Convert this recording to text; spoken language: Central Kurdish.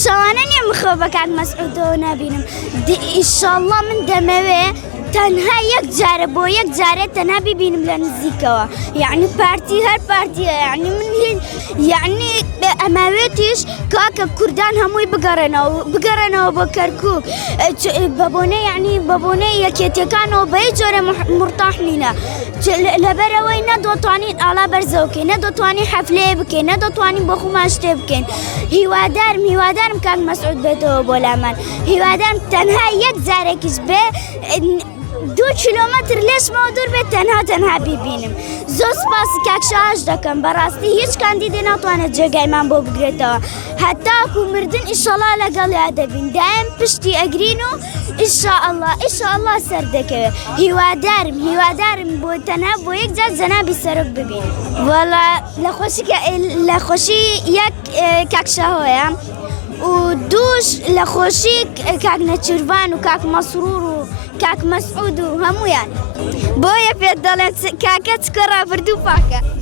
شوانە نیە مخۆ بە کاک مەسعودەوە نبینم ئینشاڵڵا من دەمەوێ تەنها یەک جارە بۆ یەک جارێت تەنها ببینم لە نزیکەوە یعنی پارتی هەر پارتیە یعنی من یعنی ئەماوێتیش کاکە کوردان هەمووی بگەڕێنەوە بۆ کەرکووک بە بۆنەی یعنی بە بۆنەی یەکێتیەکانەوە بە هیچ جۆرە مرتاح نینە لەبەرەوەی نەدۆتوانین ئاڵا بەرزەوکەین نەدۆتوانین حەفلەیە بکەین نەدۆتوانین بۆ خۆمان شتێ بکەین هیوادارم کاک مەسعود بێتەوە بۆ لامان هیوادارم تەنها یەک جارێکیش بێ 2 کیلۆمەتر لێشمەوە دوور بێت تەنها بیبینم زۆر سپاسی کاک شاهاش دەکەم بەڕاستی هیچ کاندیدێ ناتوانێت جێگایمان بۆ بگرێتەوە هەتاکو مردن ئیشەڵا لەگەڵیا دەبین دایم پشتی ئەگرین و ئیشەڵڵا سەر دەکەوێت هیوادارم بۆ تەنها بۆ یەک جار جەنابی سەرۆک ببینم وەڵا لە خۆشی یەک کاک شاهۆیە و دووش لە خۆشی کاک نەچیروان و کاک مەسرور و کاک مەسعود و هەمویان بۆیە پێت دەڵێت کاکە چکە ڕابردوو پاکە